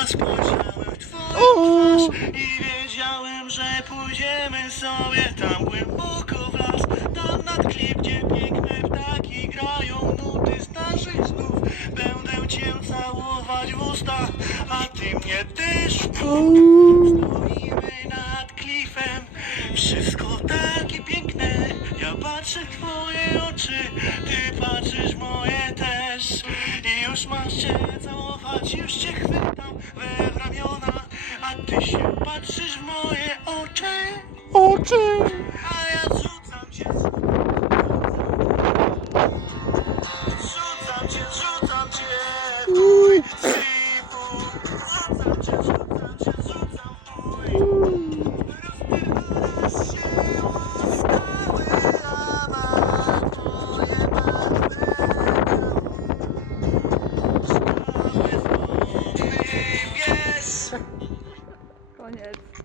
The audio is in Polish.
Ja spojrzałem w twoją twarz i wiedziałem, że pójdziemy sobie tam głęboko w las. Tam nad klip, gdzie piękne ptaki grają nuty z naszych snów. Będę cię całować w usta, a ty mnie też w. Stoimy nad klifem, wszystko takie piękne. Ja patrzę w twoje oczy, ty patrzysz już masz cię całować, już cię chwytam we ramiona, a ty się patrzysz w moje oczy. Oczy! A ja zrzucam cię, zrzucam cię, zrzucam cię w mój syfu. Zrzucam cię, zrzucam cię, Koniec.